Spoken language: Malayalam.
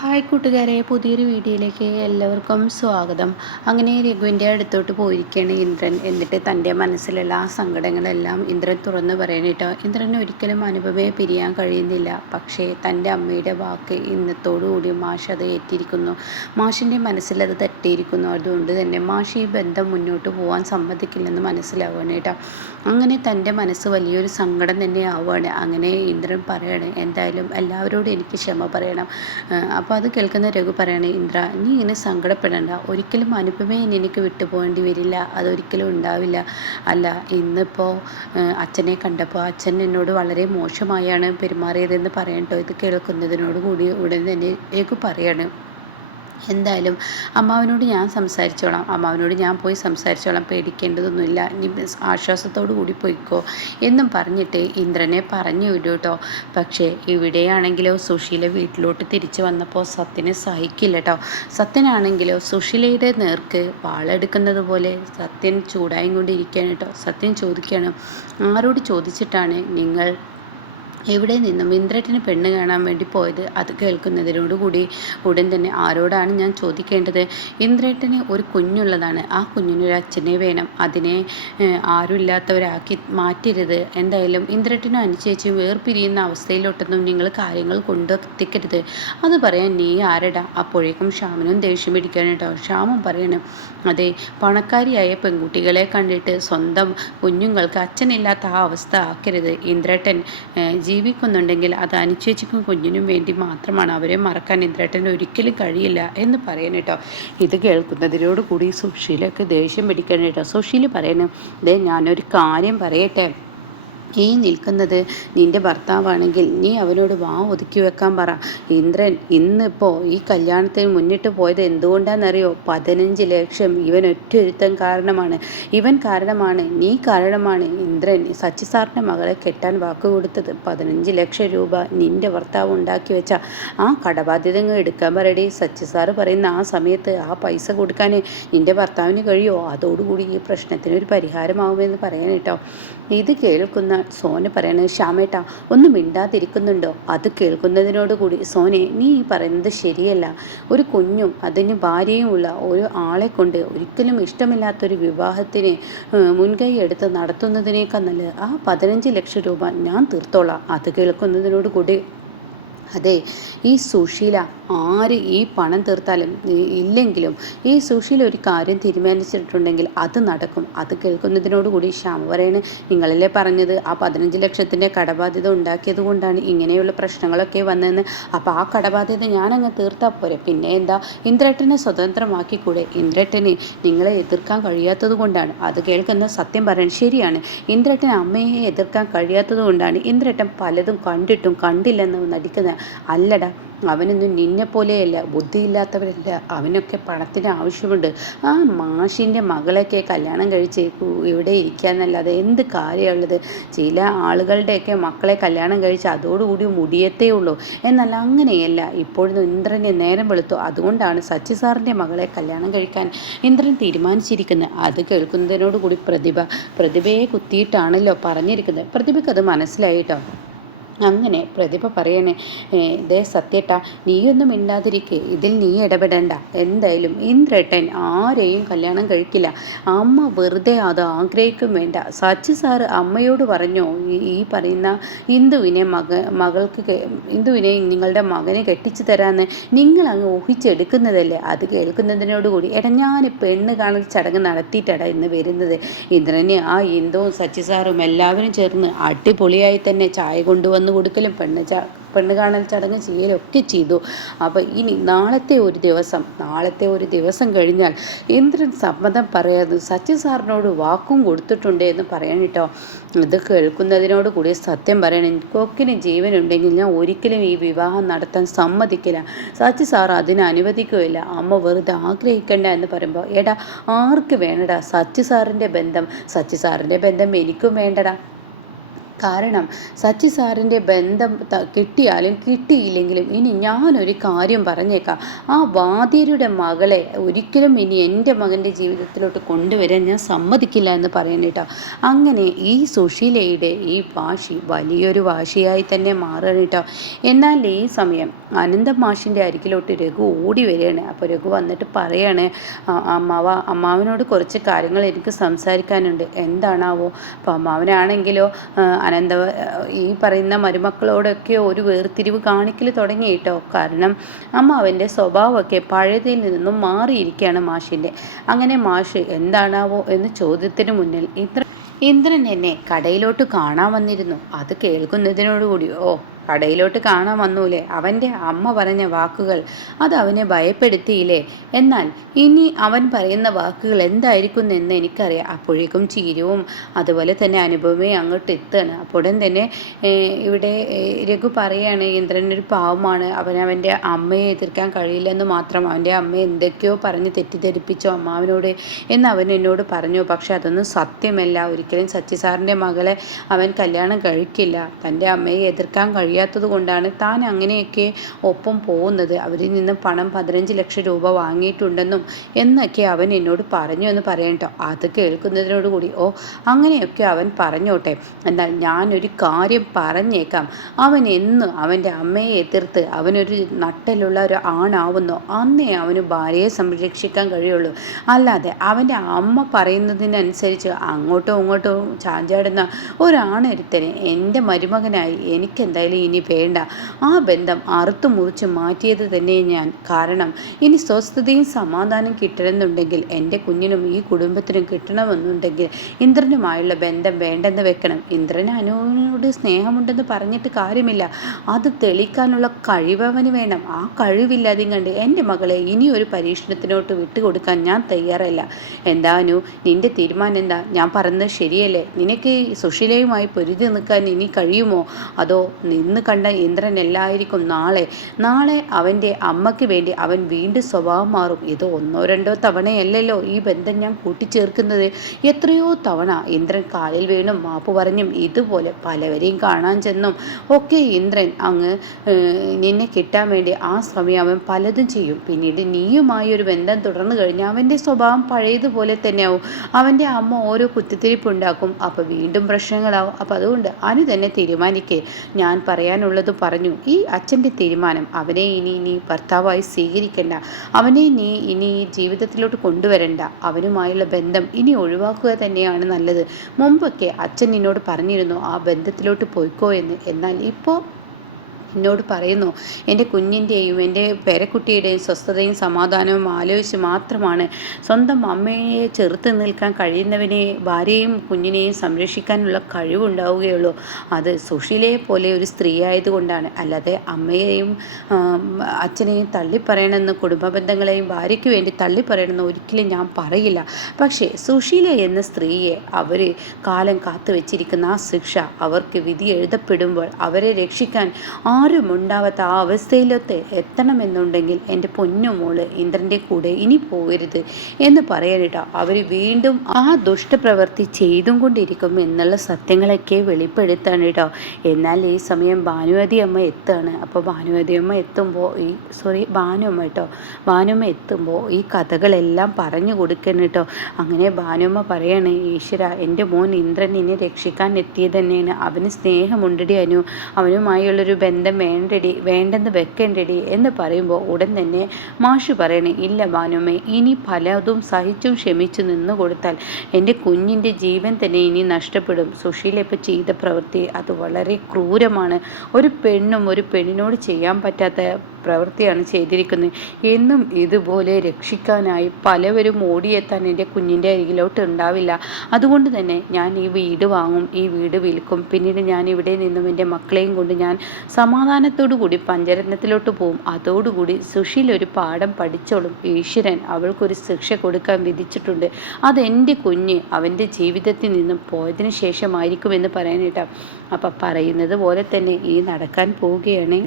ഹായ് കൂട്ടുകാരെ പുതിയൊരു വീഡിയോയിലേക്ക് എല്ലാവർക്കും സ്വാഗതം. അങ്ങനെ രഘുവിന്റെ അടുത്തോട്ട് പോയിരിക്കുകയാണ് ഇന്ദ്രൻ. എന്നിട്ട് തന്റെ മനസ്സിലുള്ള ആ സങ്കടങ്ങളെല്ലാം ഇന്ദ്രൻ തുറന്നു പറയണേട്ടോ ഇന്ദ്രന് ഒരിക്കലും അനുഭവമേ പിരിയാൻ കഴിയുന്നില്ല. പക്ഷേ തന്റെ അമ്മയുടെ വാക്ക് ഇന്നത്തോടുകൂടി മാഷ് അത് ഏറ്റിരിക്കുന്നു. മാഷിന്റെ മനസ്സിലത് തട്ടിയിരിക്കുന്നു. അതുകൊണ്ട് തന്നെ മാഷ് ഈ ബന്ധം മുന്നോട്ട് പോകാൻ സമ്മതിക്കില്ലെന്ന് മനസ്സിലാവുകയാണ് കേട്ടോ. അങ്ങനെ തന്റെ മനസ്സ് വലിയൊരു സങ്കടം തന്നെ ആവുകയാണ്. അങ്ങനെ ഇന്ദ്രൻ പറയണേ എന്തായാലും എല്ലാവരോടും എനിക്ക് ക്ഷമ പറയണം. അപ്പോൾ അത് കേൾക്കുന്ന രഘു പറയണേ ഇന്ദ്ര നീ ഇങ്ങനെ സങ്കടപ്പെടേണ്ട. ഒരിക്കലും അനുപമയെ നിനക്ക് വിട്ടുപോകേണ്ടി വരില്ല. അതൊരിക്കലും ഉണ്ടാവില്ല. അല്ല ഇന്നിപ്പോൾ അച്ഛനെ കണ്ടപ്പോൾ അച്ഛൻ എന്നോട് വളരെ മോശമായാണ് പെരുമാറിയതെന്ന് പറയണ്ടോ ഇത് കേൾക്കുന്നതിനോട് കൂടി ഉടൻ തന്നെ രഘു പറയാണ്. എന്തായാലും അമ്മാവനോട് ഞാൻ സംസാരിച്ചോളാം. അമ്മാവനോട് ഞാൻ പോയി സംസാരിച്ചോളാം. പേടിക്കേണ്ടതൊന്നുമില്ല. നീ ആശ്വാസത്തോടു കൂടി പോയിക്കോ എന്നും പറഞ്ഞിട്ട് ഇന്ദ്രനെ പറഞ്ഞു വിടൂ കേട്ടോ പക്ഷേ ഇവിടെയാണെങ്കിലോ സുശീല വീട്ടിലോട്ട് തിരിച്ചു വന്നപ്പോൾ സത്യനെ സഹിക്കില്ല കേട്ടോ സത്യനാണെങ്കിലോ സുശീലയുടെ നേർക്ക് വാളെടുക്കുന്നത് പോലെ സത്യൻ ചൂടായും കൊണ്ടിരിക്കുകയാണ് കേട്ടോ സത്യൻ ചോദിക്കുകയാണ് ആരോട് ചോദിച്ചിട്ടാണ് നിങ്ങൾ എവിടെ നിന്നും ഇന്ദ്രേട്ടന് പെണ്ണ് കാണാൻ വേണ്ടി പോയത്? അത് കേൾക്കുന്നതിനോടുകൂടി ഉടൻ തന്നെ ആരോടാണ് ഞാൻ ചോദിക്കേണ്ടത്? ഇന്ദ്രേട്ടന് ഒരു കുഞ്ഞുള്ളതാണ്. ആ കുഞ്ഞിനൊരു അച്ഛനെ വേണം. അതിനെ ആരുമില്ലാത്തവരാക്കി മാറ്റരുത്. എന്തായാലും ഇന്ദ്രേട്ടനും അനുചേച്ചിയും വേർപിരിയുന്ന അവസ്ഥയിലോട്ടൊന്നും നിങ്ങൾ കാര്യങ്ങൾ കൊണ്ടെത്തിക്കരുത് അത് പറയാൻ നീ ആരടാ? അപ്പോഴേക്കും ഷ്യാമിനും ദേഷ്യം പിടിക്കാൻ കേട്ടോ. ഷ്യാമും പറയണം അതെ പണക്കാരിയായ പെൺകുട്ടികളെ കണ്ടിട്ട് സ്വന്തം കുഞ്ഞുങ്ങൾക്ക് അച്ഛനില്ലാത്ത ആ അവസ്ഥ ആക്കരുത്. ഇന്ദ്രേട്ടൻ ജീവിക്കുന്നുണ്ടെങ്കിൽ അത് അനുചേച്ചിക്കും കുഞ്ഞിനും വേണ്ടി മാത്രമാണ് അവരെ മറക്കാൻ ഇന്ദ്രേട്ടൻ ഒരിക്കലും കഴിയില്ല എന്ന് പറയണം കേട്ടോ. ഇത് കേൾക്കുന്നതിനോട് കൂടി സുഷീലൊക്കെ ദേഷ്യം പിടിക്കണം കേട്ടോ. സുഷീൽ പറയണം ദേ ഞാനൊരു കാര്യം പറയട്ടെ. ഈ നിൽക്കുന്നത് നിന്റെ ഭർത്താവാണെങ്കിൽ നീ അവനോട് വാ ഒതുക്കി വെക്കാൻ പറ. ഇന്ദ്രൻ ഇന്നിപ്പോൾ ഈ കല്യാണത്തിന് മുന്നിട്ട് പോയത് എന്തുകൊണ്ടാണെന്നറിയോ? പതിനഞ്ച് ലക്ഷം ഇവൻ ഒറ്റൊരുത്തൻ കാരണമാണ്. ഇവൻ കാരണമാണ് നീ കാരണമാണ്. ഇന്ദ്രൻ സച്ചി സാറിന്റെ മകളെ കെട്ടാൻ വാക്ക് കൊടുത്തത്. പതിനഞ്ച് ലക്ഷം രൂപ നിന്റെ ഭർത്താവ് ഉണ്ടാക്കി വെച്ച ആ കടബാധ്യതങ്ങൾ എടുക്കാൻ പറയടി. സച്ചി പറയുന്ന ആ സമയത്ത് ആ പൈസ കൊടുക്കാൻ നിന്റെ ഭർത്താവിന് കഴിയുമോ അതോടുകൂടി ഈ പ്രശ്നത്തിന് ഒരു പരിഹാരമാവുമെന്ന് പറയാൻ ഇത് കേൾക്കുന്ന സോന പറയണത്. ശ്യാമേട്ട ഒന്നും മിണ്ടാതിരിക്കുന്നുണ്ടോ? അത് കേൾക്കുന്നതിനോടുകൂടി. സോനെ നീ ഈ പറയുന്നത് ശരിയല്ല. ഒരു കുഞ്ഞും അതിന് ഭാര്യയുമുള്ള ഒരു ആളെ കൊണ്ട് ഒരിക്കലും ഇഷ്ടമില്ലാത്തൊരു വിവാഹത്തിന് മുൻകൈ എടുത്ത് നടത്തുന്നതിനേക്കാൾ നല്ലത് ആ പതിനഞ്ച് ലക്ഷം രൂപ ഞാൻ തീർത്തോളാം. അത് കേൾക്കുന്നതിനോട് കൂടി അതെ ഈ സുശീല ആര് ഈ പണം തീർത്താലും ഇല്ലെങ്കിലും ഈ സുശീല ഒരു കാര്യം തീരുമാനിച്ചിട്ടുണ്ടെങ്കിൽ അത് നടക്കും. അത് കേൾക്കുന്നതിനോടുകൂടി ശ്യാമ പറയണ് നിങ്ങളല്ലേ പറഞ്ഞത്? ആ പതിനഞ്ച് ലക്ഷത്തിന്റെ കടബാധ്യത ഉണ്ടാക്കിയത് കൊണ്ടാണ് ഇങ്ങനെയുള്ള പ്രശ്നങ്ങളൊക്കെ വന്നതെന്ന്. അപ്പോൾ ആ കടബാധ്യത ഞാനങ്ങ് തീർത്താൽ പോരെ. പിന്നെ എന്താ? ഇന്ദ്രട്ടനെ സ്വതന്ത്രമാക്കിക്കൂടെ? ഇന്ദ്രട്ടനെ നിങ്ങളെ എതിർക്കാൻ കഴിയാത്തത് കൊണ്ടാണ്. അത് കേൾക്കുന്ന സത്യം പറയാൻ ശരിയാണ്. ഇന്ദ്രട്ടൻ അമ്മയെ എതിർക്കാൻ കഴിയാത്തത് കൊണ്ടാണ് പലതും കണ്ടിട്ടും കണ്ടില്ലെന്ന് നടിക്കുന്നത് അല്ലടാ അവനൊന്നും നിന്നെ പോലെയല്ല ബുദ്ധിയില്ലാത്തവരല്ല. അവനൊക്കെ പണത്തിന് ആവശ്യമുണ്ട്. ആ മാഷിന്റെ മകളൊക്കെ കല്യാണം കഴിച്ച് ഇവിടെ ഇരിക്കാന്നല്ലാതെ എന്ത് കാര്യമുള്ളത്? ചില ആളുകളുടെയൊക്കെ മക്കളെ കല്യാണം കഴിച്ച് അതോടുകൂടി മുടിയത്തേ ഉള്ളൂ. എന്നാൽ അങ്ങനെയല്ല. ഇപ്പോഴും ഇന്ദ്രനെ നേരം വെളുത്തു. അതുകൊണ്ടാണ് സച്ചി സാറിന്റെ മകളെ കല്യാണം കഴിക്കാൻ ഇന്ദ്രൻ തീരുമാനിച്ചിരിക്കുന്നത്. അത് കേൾക്കുന്നതിനോടുകൂടി പ്രതിഭ പ്രതിഭയെ കുത്തിയിട്ടാണല്ലോ പറഞ്ഞിരിക്കുന്നത്. പ്രതിഭയ്ക്ക് അത് മനസ്സിലായിട്ടോ? അങ്ങനെ പ്രതിഭ പറയണേ ദേ സത്യട്ട നീയൊന്നും മിണ്ടാതിരിക്കെ ഇതിൽ നീ ഇടപെടണ്ട. എന്തായാലും ഇന്ദ്രേട്ടൻ ആരെയും കല്യാണം കഴിക്കില്ല. അമ്മ വെറുതെ അത് ആഗ്രഹിക്കും വേണ്ട. സച്ചി സാറ് അമ്മയോട് പറഞ്ഞോ? ഈ പറയുന്ന ഇന്ദുവിനെ മക മകൾക്ക് ഇന്ദുവിനെ നിങ്ങളുടെ മകനെ കെട്ടിച്ചു തരാമെന്ന് നിങ്ങൾ അങ്ങ് ഊഹിച്ചെടുക്കുന്നതല്ലേ? അത് കേൾക്കുന്നതിനോടുകൂടി എടാ ഞാൻ പെണ്ണ് കാണൽ ചടങ്ങ് നടത്തിയിട്ടടാ ഇന്ന് വരുന്നത്. ഇന്ദ്രനെ ആ ഇന്ദുവും സച്ചി സാറും എല്ലാവരും ചേർന്ന് അടിപൊളിയായി തന്നെ ചായ കൊണ്ടുവന്ന്. വന്നു കൊടുക്കലും പെണ്ണ് പെണ്ണ് കാണൽ ചടങ്ങ് ചെയ്യലും ഒക്കെ ചെയ്തു. അപ്പോൾ ഇനി നാളത്തെ ഒരു ദിവസം നാളത്തെ ഒരു ദിവസം കഴിഞ്ഞാൽ ഇന്ദ്രൻ സമ്മതം പറയാതെ സച്ചിൻ സാറിനോട് വാക്കും കൊടുത്തിട്ടുണ്ട് എന്ന് പറയാൻ കേട്ടോ. ഇത് കേൾക്കുന്നതിനോട് കൂടി സത്യം പറയണം. കൊക്കിന് ജീവനുണ്ടെങ്കിൽ ഞാൻ ഒരിക്കലും ഈ വിവാഹം നടത്താൻ സമ്മതിക്കില്ല. സച്ചി സാർ അതിനെ അനുവദിക്കുകയില്ല. അമ്മ വെറുതെ ആഗ്രഹിക്കണ്ട എന്ന് പറയുമ്പോൾ എടാ ആർക്ക് വേണ്ടടാ സച്ചി സാറിന്റെ ബന്ധം സച്ചി സാറിന്റെ ബന്ധം എനിക്കും വേണ്ടടാ. കാരണം സച്ചി സാറിന്റെ ബന്ധം കിട്ടിയാലും കിട്ടിയില്ലെങ്കിലും ഇനി ഞാനൊരു കാര്യം പറഞ്ഞേക്കാം. ആ വാദ്യരുടെ മകളെ ഒരിക്കലും ഇനി എന്റെ മകന്റെ ജീവിതത്തിലോട്ട് കൊണ്ടുവരാൻ ഞാൻ സമ്മതിക്കില്ല എന്ന് പറയാൻ അങ്ങനെ ഈ സുശീലയുടെ ഈ വാശി വലിയൊരു വാശിയായി തന്നെ മാറുകയാണ് കേട്ടോ. എന്നാൽ ഈ സമയം അനന്തം മാഷിന്റെ അരികിലോട്ട് രഘു ഓടി വരികയാണ്. അപ്പോൾ രഘു വന്നിട്ട് പറയാണ് അമ്മാവ അമ്മാവനോട് കുറച്ച് കാര്യങ്ങൾ എനിക്ക് സംസാരിക്കാനുണ്ട്. എന്താണാവോ? അപ്പോൾ അമ്മാവനാണെങ്കിലോ അനന്ത ഈ പറയുന്ന മരുമക്കളോടൊക്കെ ഒരു വേർതിരിവ് കാണിക്കൽ തുടങ്ങി കേട്ടോ കാരണം അമ്മാവന്റെ സ്വഭാവമൊക്കെ പഴയതിൽ നിന്നും മാറിയിരിക്കുകയാണ് മാഷിന്റെ അങ്ങനെ മാഷ് എന്താണാവോ എന്ന് ചോദ്യത്തിന് മുന്നിൽ ഇന്ദ്ര ഇന്ദ്രൻ എന്നെ കടയിലോട്ട് കാണാൻ വന്നിരുന്നു. അത് കേൾക്കുന്നതിനോടുകൂടി. ഓ കടയിലോട്ട് കാണാൻ വന്നൂലേ? അവന്റെ അമ്മ പറഞ്ഞ വാക്കുകൾ അത് അവനെ ഭയപ്പെടുത്തിയില്ലേ? എന്നാൽ ഇനി അവൻ പറയുന്ന വാക്കുകൾ എന്തായിരിക്കും എന്ന് എനിക്കറിയാം. അപ്പോഴേക്കും ചീരവും അതുപോലെ തന്നെ അനുഭവമേ അങ്ങോട്ട് എത്തുകയാണ്. അപ്പോഴും തന്നെ ഇവിടെ രഘു പറയാണ് ഇന്ദ്രൻ ഒരു പാവമാണ്. അവൻ അവന്റെ അമ്മയെ എതിർക്കാൻ കഴിയില്ലെന്ന് മാത്രം അവന്റെ അമ്മ എന്തൊക്കെയോ പറഞ്ഞ് തെറ്റിദ്ധരിപ്പിച്ചോ അമ്മാവനോട് എന്ന് അവൻ എന്നോട് പറഞ്ഞു. പക്ഷെ അതൊന്നും സത്യമല്ല. ഒരിക്കലും സത്യസാറിന്റെ സാറിന്റെ മകളെ അവൻ കല്യാണം കഴിക്കില്ല. തന്റെ അമ്മയെ എതിർക്കാൻ കഴിയും കഴിയാത്തത് കൊണ്ടാണ് താൻ അങ്ങനെയൊക്കെ ഒപ്പം പോകുന്നത്. അവരിൽ നിന്ന് പണം പതിനഞ്ച് ലക്ഷം രൂപ വാങ്ങിയിട്ടുണ്ടെന്നും എന്നൊക്കെ അവൻ എന്നോട് പറഞ്ഞു എന്ന് പറയട്ടോ അത് കേൾക്കുന്നതിനോടുകൂടി ഓ അങ്ങനെയൊക്കെ അവൻ പറഞ്ഞോട്ടെ. എന്നാൽ ഞാനൊരു കാര്യം പറഞ്ഞേക്കാം. അവൻ എന്ന് അവന്റെ അമ്മയെ എതിർത്ത് അവനൊരു നട്ടലുള്ള ഒരു ആണാവുന്നു. അന്നേ അവന് ഭാര്യയെ സംരക്ഷിക്കാൻ കഴിയുള്ളൂ. അല്ലാതെ അവന്റെ അമ്മ പറയുന്നതിനനുസരിച്ച് അങ്ങോട്ടും ഇങ്ങോട്ടും ചാഞ്ചാടുന്ന ഒരാണൊരുത്തനെ എന്റെ മരുമകനായി എനിക്കെന്തായാലും ഇനി വേണ്ട. ആ ബന്ധം അറുത്തു മുറിച്ച് മാറ്റിയത് തന്നെ ഞാൻ. കാരണം ഇനി സ്വസ്ഥതയും സമാധാനം കിട്ടണമെന്നുണ്ടെങ്കിൽ എന്റെ കുഞ്ഞിനും ഈ കുടുംബത്തിനും കിട്ടണമെന്നുണ്ടെങ്കിൽ ഇന്ദ്രനുമായുള്ള ബന്ധം വേണ്ടെന്ന് വെക്കണം. ഇന്ദ്രന് അനുവിനോട് സ്നേഹമുണ്ടെന്ന് പറഞ്ഞിട്ട് കാര്യമില്ല. അത് തെളിക്കാനുള്ള കഴിവവന് വേണം. ആ കഴിവില്ലാതെയും കണ്ട് എന്റെ മകളെ ഇനി ഒരു പരീക്ഷണത്തിനോട്ട് വിട്ടുകൊടുക്കാൻ ഞാൻ തയ്യാറല്ല. എന്താ അനു നിന്റെ തീരുമാനം എന്താ? ഞാൻ പറഞ്ഞത് ശരിയല്ലേ? നിനക്ക് സുശീലയുമായി പൊരുതി നിൽക്കാൻ ഇനി കഴിയുമോ? അതോ ഇന്ന് കണ്ട ഇന്ദ്രൻ എല്ലായിരിക്കും നാളെ. നാളെ അവന്റെ അമ്മയ്ക്ക് വേണ്ടി അവൻ വീണ്ടും സ്വഭാവം മാറും. ഇത് ഒന്നോ രണ്ടോ തവണയല്ലല്ലോ ഈ ബന്ധം ഞാൻ കൂട്ടിച്ചേർക്കുന്നത്. എത്രയോ തവണ ഇന്ദ്രൻ കാലിൽ വീണും. മാപ്പ് പറഞ്ഞും ഇതുപോലെ പലവരെയും കാണാൻ ചെന്നും. ഒക്കെ ഇന്ദ്രൻ അങ്ങ് നിന്നെ കിട്ടാൻ വേണ്ടി ആ സമയം അവൻ പലതും ചെയ്യും. പിന്നീട് നീയുമായി ഒരു ബന്ധം തുടർന്നു കഴിഞ്ഞാൽ അവന്റെ സ്വഭാവം പഴയതുപോലെ തന്നെയാവും. അവന്റെ അമ്മ ഓരോ കുത്തിത്തിരിപ്പുണ്ടാക്കും. അപ്പോൾ വീണ്ടും പ്രശ്നങ്ങളാവും. അപ്പോൾ അതുകൊണ്ട് അനു തന്നെ തീരുമാനിക്കേ. ഞാൻ പറയാം പറയാനുള്ളത് പറഞ്ഞു. ഈ അച്ഛന്റെ തീരുമാനം അവനെ ഇനി ഇനി ഭർത്താവായി സ്വീകരിക്കണ്ട. അവനെ നീ ഇനി ജീവിതത്തിലോട്ട് കൊണ്ടുവരണ്ട. അവനുമായുള്ള ബന്ധം ഇനി ഒഴിവാക്കുക തന്നെയാണ് നല്ലത്. മുമ്പൊക്കെ അച്ഛൻ നിന്നോട് പറഞ്ഞിരുന്നു ആ ബന്ധത്തിലോട്ട് പോയിക്കോ എന്ന്. എന്നാൽ ഇപ്പോൾ എന്നോട് പറയുന്നു എന്റെ കുഞ്ഞിന്റെയും എന്റെ പേരക്കുട്ടിയുടെയും സ്വസ്ഥതയും സമാധാനവും ആലോചിച്ച് മാത്രമാണ് സ്വന്തം അമ്മയെ ചെറുത്ത് നിൽക്കാൻ കഴിയുന്നവനെ ഭാര്യയും കുഞ്ഞിനെയും സംരക്ഷിക്കാനുള്ള കഴിവുണ്ടാവുകയുള്ളൂ. അത് സുഷീലയെ പോലെ ഒരു സ്ത്രീ ആയതുകൊണ്ടാണ്. അല്ലാതെ അമ്മയെയും അച്ഛനെയും തള്ളിപ്പറയണമെന്ന് കുടുംബ ബന്ധങ്ങളെയും ഭാര്യയ്ക്ക് വേണ്ടി തള്ളിപ്പറയണമെന്ന് ഒരിക്കലും ഞാൻ പറയില്ല. പക്ഷേ സുഷീല എന്ന സ്ത്രീയെ അവർ കാലം കാത്തു വെച്ചിരിക്കുന്ന ആ ശിക്ഷ അവർക്ക് വിധി എഴുതപ്പെടുമ്പോൾ അവരെ രക്ഷിക്കാൻ ആ ആരും ഉണ്ടാവാത്ത ആ അവസ്ഥയിലൊത്ത് എത്തണമെന്നുണ്ടെങ്കിൽ എന്റെ പൊന്നുമോൾ ഇന്ദ്രന്റെ കൂടെ ഇനി പോകരുത് എന്ന് പറയാനിട്ടോ അവർ വീണ്ടും ആ ദുഷ്ടപ്രവൃത്തി ചെയ്തും കൊണ്ടിരിക്കും എന്നുള്ള സത്യങ്ങളൊക്കെ വെളിപ്പെടുത്താണ് കേട്ടോ എന്നാൽ ഈ സമയം ഭാനുവതി അമ്മ എത്താണ്? അപ്പോൾ ഭാനുവതി അമ്മ എത്തുമ്പോൾ ഈ സോറി ഭാനുമ്മ കേട്ടോ. ഭാനുമ്മ എത്തുമ്പോൾ ഈ കഥകളെല്ലാം പറഞ്ഞു കൊടുക്കണം കേട്ടോ അങ്ങനെ ഭാനുമ്മ പറയാണ് ഈശ്വര എന്റെ മോൻ ഇന്ദ്രൻ എന്നെ രക്ഷിക്കാൻ എത്തിയത് തന്നെയാണ്. അവന് സ്നേഹമുണ്ടടി അനു. അവനുമായുള്ളൊരു ബന്ധം ബന്ധം വേണ്ടടി വേണ്ടെന്ന് വെക്കേണ്ടടി എന്ന് പറയുമ്പോൾ ഉടൻ തന്നെ മാഷു പറയണേ ഇല്ല ഭാനുമേ ഇനി പലതും സഹിച്ചും ക്ഷമിച്ചു നിന്നു കൊടുത്താൽ എന്റെ കുഞ്ഞിന്റെ ജീവൻ തന്നെ ഇനി നഷ്ടപ്പെടും. സുശീല ഇപ്പോൾ ചെയ്ത പ്രവൃത്തി അത് വളരെ ക്രൂരമാണ്. ഒരു പെണ്ണും ഒരു പെണ്ണിനോട് ചെയ്യാൻ പറ്റാത്ത പ്രവൃത്തിയാണ് ചെയ്തിരിക്കുന്നത്. എന്നും ഇതുപോലെ രക്ഷിക്കാനായി പലവരും ഓടിയെത്താൻ എന്റെ കുഞ്ഞിന്റെ അരികിലോട്ട് ഉണ്ടാവില്ല. അതുകൊണ്ട് തന്നെ ഞാൻ ഈ വീട് വാങ്ങും ഈ വീട് വിൽക്കും. പിന്നീട് ഞാൻ ഇവിടെ നിന്നും എന്റെ മക്കളെയും കൊണ്ട് ഞാൻ സമാധാനത്തോടു കൂടി പഞ്ചരത്നത്തിലോട്ട് പോകും അതോടുകൂടി സുശീൽ ഒരു പാഠം പഠിച്ചോളും. ഈശ്വരൻ അവൾക്കൊരു ശിക്ഷ കൊടുക്കാൻ വിധിച്ചിട്ടുണ്ട്. അതെന്റെ കുഞ്ഞ് അവന്റെ ജീവിതത്തിൽ നിന്നും പോയതിനു ശേഷമായിരിക്കുമെന്ന് പറയാനേട്ടാ അപ്പം പറയുന്നത് പോലെ തന്നെ ഈ നടക്കാൻ പോവുകയാണ്.